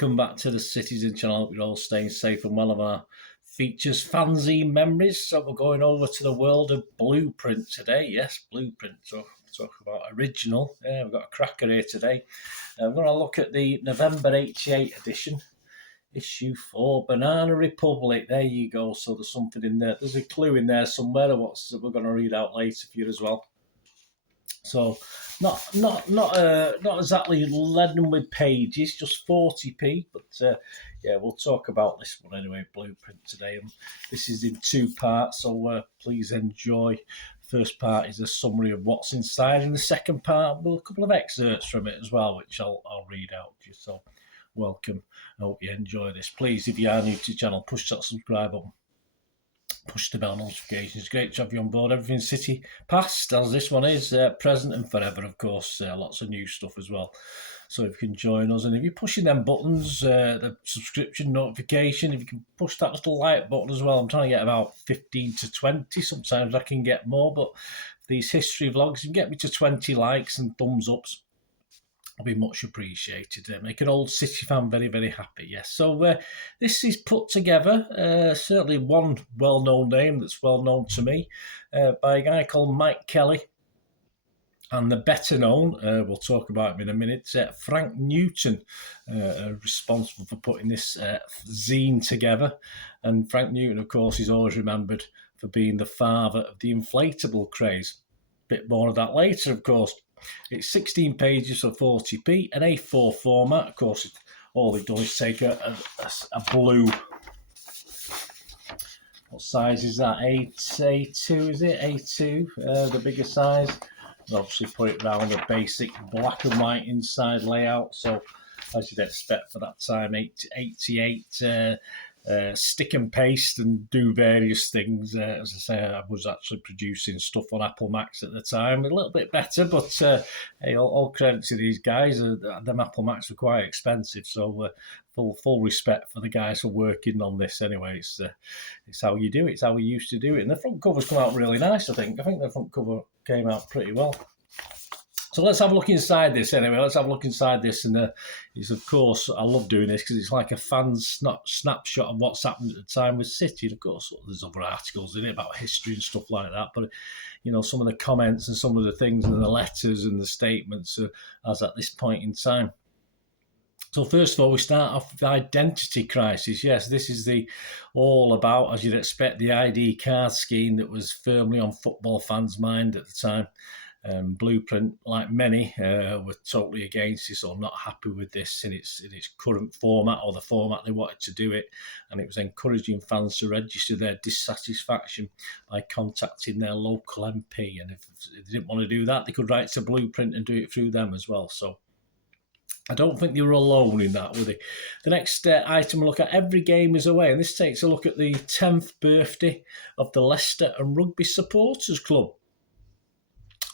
welcome back to the Citizen channel. Hope you're all staying safe and well. Of our features fanzine memories. So we're going over to the world of Blueprint today. Yes, Blueprint. So talk about original. Yeah, we've got a cracker here today. We're going to look at the November 88 edition, issue 4, Banana Republic. There you go. So there's something in there. There's a clue in there somewhere of what we're going to read out later for you as well. So not exactly leaden with pages, just 40p. But yeah, we'll talk about this one anyway, Blueprint today. And this is in 2 parts, so please enjoy. First part is a summary of what's inside, and the second part, well, a couple of excerpts from it as well, which I'll read out to you. So welcome. I hope you enjoy this. Please, if you are new to the channel, push that subscribe button. Push the bell notifications. Great to have you on board. Everything City past, as this one is, present and forever, of course. Lots of new stuff as well. So if you can join us, and if you're pushing them buttons, the subscription notification, if you can push that little like button as well. I'm trying to get about 15 to 20. Sometimes I can get more, but these history vlogs, you can get me to 20 likes and thumbs ups. Will be much appreciated. Make an old City fan very, very happy. Yes. So this is put together, certainly one well-known name that's well-known to me, by a guy called Mike Kelly. And the better known, we'll talk about him in a minute, Frank Newton, responsible for putting this zine together. And Frank Newton, of course, is always remembered for being the father of the inflatable craze. Bit more of that later, of course. It's 16 pages for 40p, an A4 format. Of course, all they've done is take a blue. What size is that? A2, is it? A2, the bigger size. And obviously put it around a basic black and white inside layout. So, as you'd expect for that time, 88. Stick and paste and do various things. As I say, I was actually producing stuff on Apple Macs at the time, a little bit better, but hey, all credit to these guys. Them Apple Macs were quite expensive, so full respect for the guys who are working on this. Anyway, it's how you do it. It's how we used to do it. And the front covers come out really nice. I think the front cover came out pretty well. So let's have a look inside this anyway. Let's have a look inside this. And it's, of course, I love doing this because it's like a fan's snapshot of what's happened at the time with City. And of course, there's other articles in it about history and stuff like that. But, you know, some of the comments and some of the things and the letters and the statements as at this point in time. So first of all, we start off with identity crisis. Yes, this is all about, as you'd expect, the ID card scheme that was firmly on football fans' mind at the time. Blueprint, like many, were totally against this or not happy with this in its current format or the format they wanted to do it, and it was encouraging fans to register their dissatisfaction by contacting their local MP, and if they didn't want to do that, they could write to Blueprint and do it through them as well. So I don't think they were alone in that, were they? The next item we look at, every game is away, and this takes a look at the 10th birthday of the Leicester and Rugby Supporters Club,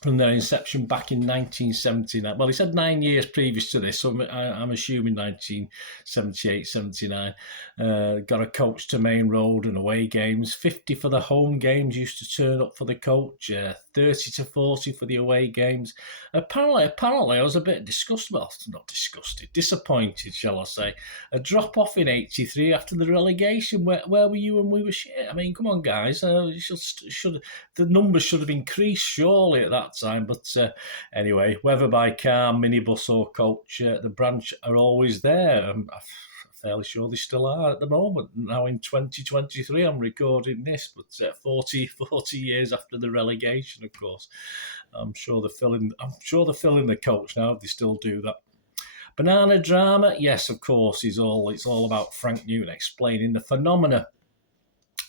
from their inception back in 1979. Well, he said 9 years previous to this, so I'm assuming 1978, 79. Got a coach to Main Road and away games. 50 for the home games, used to turn up for the coach. 30 to 40 for the away games. Apparently, I was a bit disgusted. Well, not disgusted, disappointed, shall I say. A drop-off in 83 after the relegation. Where were you when we were shit? I mean, come on, guys. The numbers should have increased, surely, at that time. But anyway, whether by car, minibus or coach, the branch are always there. I'm fairly sure they still are at the moment. Now in 2023, I'm recording this, but 40 years after the relegation, of course. I'm sure they're filling the coach now if they still do that. Banana drama, yes, of course, it's all about Frank Newton explaining the phenomena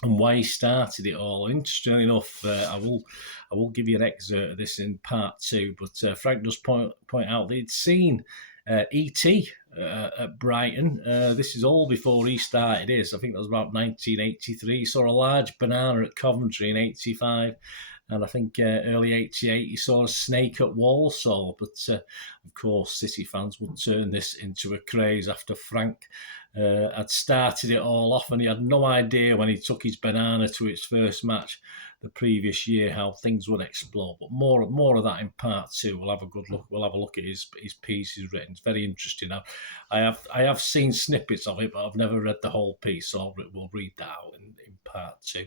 and why he started it all. Interestingly enough, I will give you an excerpt of this in part 2, but Frank does point out that he'd seen E.T. At Brighton. This is all before he started his. I think that was about 1983. He saw a large banana at Coventry in 85. And I think early 88, he saw a snake at Walsall. But, of course, City fans would turn this into a craze after Frank had started it all off, and he had no idea when he took his banana to its first match the previous year how things would explode. But more of that in part two. We'll have a good look. We'll have a look at his piece he's written. It's very interesting. I have seen snippets of it, but I've never read the whole piece, so we'll read that out in part two.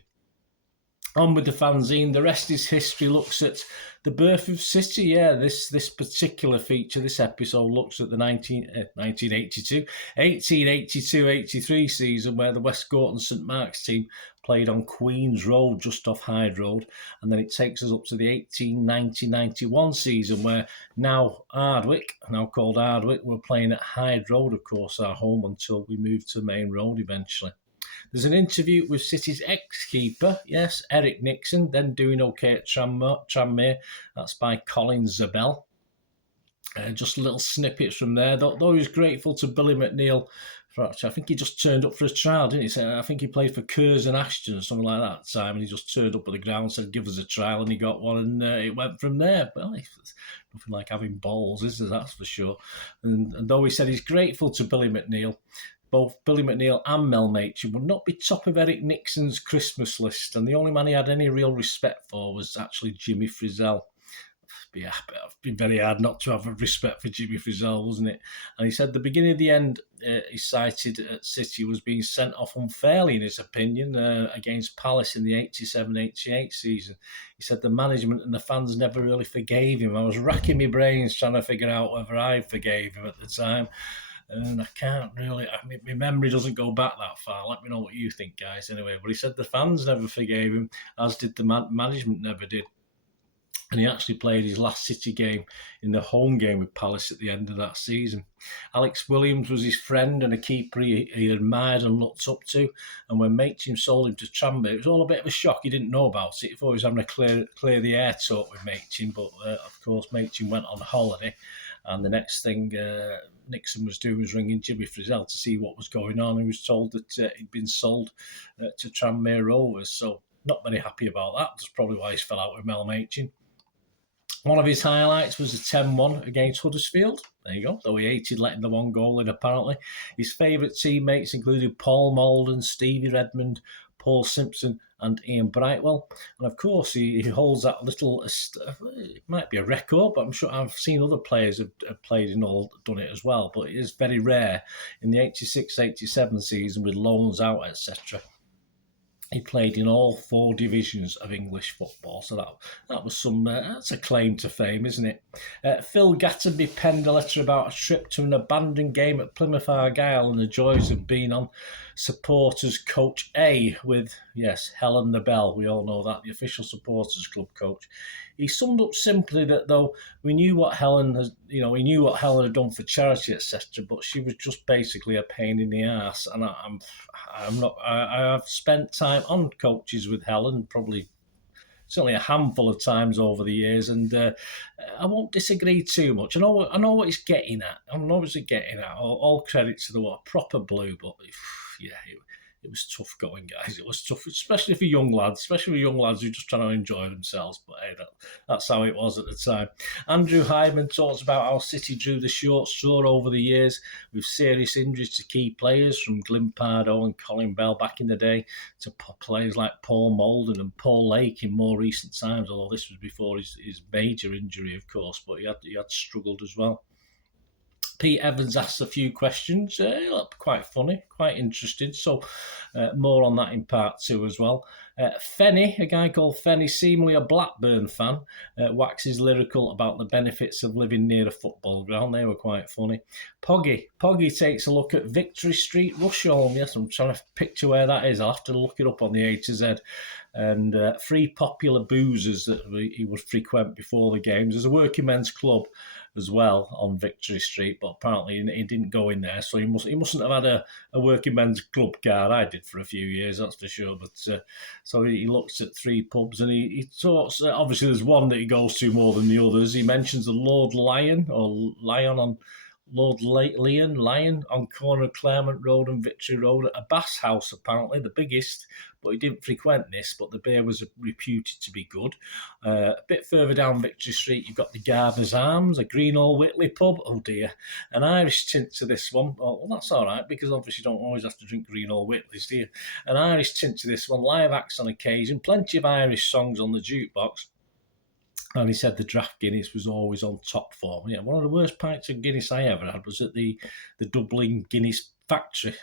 On with the fanzine. The rest is history. Looks at the birth of City. Yeah, this particular feature, this episode looks at the 1882-83 season, where the West Gorton St Mark's team played on Queen's Road, just off Hyde Road, and then it takes us up to the 1890-91 season, where now called Ardwick, were playing at Hyde Road, of course, our home, until we moved to Main Road eventually. There's an interview with City's ex-keeper, yes, Eric Nixon, then doing okay at Tranmere. That's by Colin Zabel. Just little snippets from there. Though he was grateful to Billy McNeil for actually, I think he just turned up for a trial, didn't he? So I think he played for Kers and Ashton or something like that at the time, and he just turned up at the ground, said, give us a trial, and he got one, and it went from there. Well, it's nothing like having balls, is there? That's for sure. And though he said he's grateful to Billy McNeil, both Billy McNeil and Mel Machin would not be top of Eric Nixon's Christmas list, and the only man he had any real respect for was actually Jimmy Frizzell. Yeah, it'd been very hard not to have a respect for Jimmy Frizzell, wasn't it? And he said the beginning of the end he cited at City was being sent off unfairly, in his opinion, against Palace in the 87-88 season. He said the management and the fans never really forgave him. I was racking my brains trying to figure out whether I forgave him at the time. And I can't really, my memory doesn't go back that far. Let me know what you think, guys, anyway. But he said the fans never forgave him, as did the management never did. And he actually played his last City game in the home game with Palace at the end of that season. Alex Williams was his friend and a keeper he admired and looked up to. And when Machin sold him to Tranmere, it was all a bit of a shock. He didn't know about it. He thought he was having a clear the air talk with Machin. But, of course, Machin went on holiday. And the next thing Nixon was doing was ringing Jimmy Frizzell to see what was going on. He was told that he'd been sold to Tranmere Rovers. So not very happy about that. That's probably why he's fell out with Mel Machin. One of his highlights was a 10-1 against Huddersfield. There you go. Though he hated letting the one goal in, apparently. His favourite teammates included Paul Malden, Stevie Redmond, Paul Simpson and Ian Brightwell. And of course, he holds that little, it might be a record, but I'm sure I've seen other players have played and all done it as well. But it is very rare. In the 86-87 season with loans out, etc., he played in all 4 divisions of English football, so that was that's a claim to fame, isn't it? Phil Gatterby penned a letter about a trip to an abandoned game at Plymouth Argyle and the joys of being on supporters coach A with, yes, Helen the Bell. We all know that, the official supporters club coach. He summed up simply that though we knew what Helen had done for charity, etc., but she was just basically a pain in the arse. And I've spent time on coaches with Helen, probably certainly a handful of times over the years, and I won't disagree too much. I know what he's getting at. All credit to the proper blue, but yeah, it was tough going, guys. It was tough, especially for young lads, who are just trying to enjoy themselves. But hey, that's how it was at the time. Andrew Hyman talks about how City drew the short straw over the years with serious injuries to key players, from Glyn Pardoe and Colin Bell back in the day to players like Paul Malden and Paul Lake in more recent times, although this was before his major injury, of course, but he had struggled as well. Pete Evans asks a few questions, quite funny, quite interesting. So more on that in part 2 as well. Fenny, a guy called Fenny, seemingly a Blackburn fan, waxes lyrical about the benefits of living near a football ground. They were quite funny. Poggy takes a look at Victory Street, Rusholme. Yes, I'm trying to picture where that is. I'll have to look it up on the A to Z. And 3 popular boozers that he would frequent before the games. There's a working men's club as well on Victory Street, but apparently he didn't go in there, so he mustn't have had a working men's club card. I did for a few years, that's for sure. But so he looks at 3 pubs, and he talks. Obviously, there's one that he goes to more than the others. He mentions the Lord Lion or Lion on Lord Lyon on corner of Claremont Road and Victory Road at a Bass House, apparently the biggest, but he didn't frequent this, but the beer was reputed to be good. A bit further down Victory Street, you've got the Gardener's Arms, a Greenall Whitley pub. Oh dear, an Irish tint to this one. Oh, well, that's all right, because obviously you don't always have to drink Greenall Whitleys, do you? An Irish tint to this one, live acts on occasion, plenty of Irish songs on the jukebox. And he said the draft Guinness was always on top form. Yeah, one of the worst pints of Guinness I ever had was at the Dublin Guinness factory.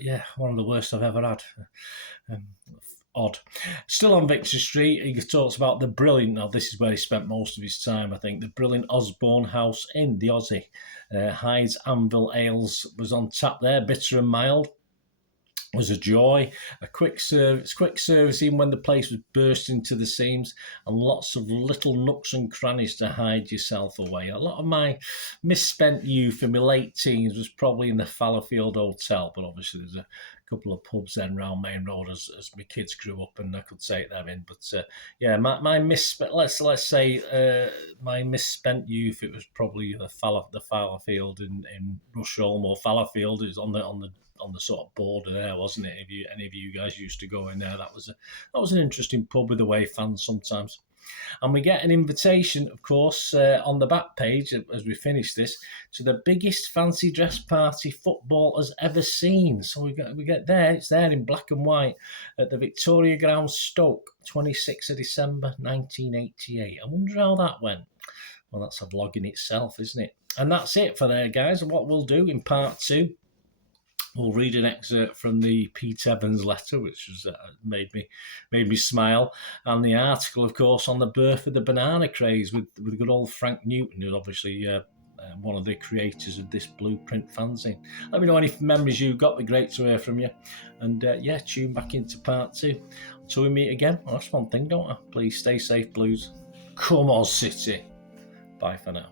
Yeah, one of the worst I've ever had. Odd. Still on Victory Street, he talks about the brilliant, now this is where he spent most of his time, I think, the brilliant Osborne House Inn, the Aussie. Hyde's Anvil Ales was on tap there, bitter and mild. Was a joy, a quick service even when the place was bursting to the seams, and lots of little nooks and crannies to hide yourself away. A lot of my misspent youth in my late teens was probably in the Fallowfield Hotel, but obviously there's a couple of pubs then round Main Road as my kids grew up, and I could take them in. But yeah, my misspent, let's say my misspent youth, it was probably the Fallowfield in Rusholme, or Fallowfield is on the sort of border there, wasn't it? If any of you guys used to go in there, that was an interesting pub with away fans sometimes. And we get an invitation, of course, on the back page as we finish this, to the biggest fancy dress party football has ever seen. So we get there. It's there in black and white at the Victoria Ground, Stoke, 26th of December 1988. I wonder how that went. Well, that's a vlog in itself, isn't it? And that's it for there, guys. And what we'll do in part 2, we'll read an excerpt from the Pete Evans letter, which was made me smile, and the article, of course, on the birth of the banana craze with good old Frank Newton, who's obviously one of the creators of this Blueprint fanzine. Let me know any memories you've got. It'd be great to hear from you. And yeah, tune back into part 2. Until we meet again, well, that's one thing, don't I? Please stay safe, Blues. Come on, City. Bye for now.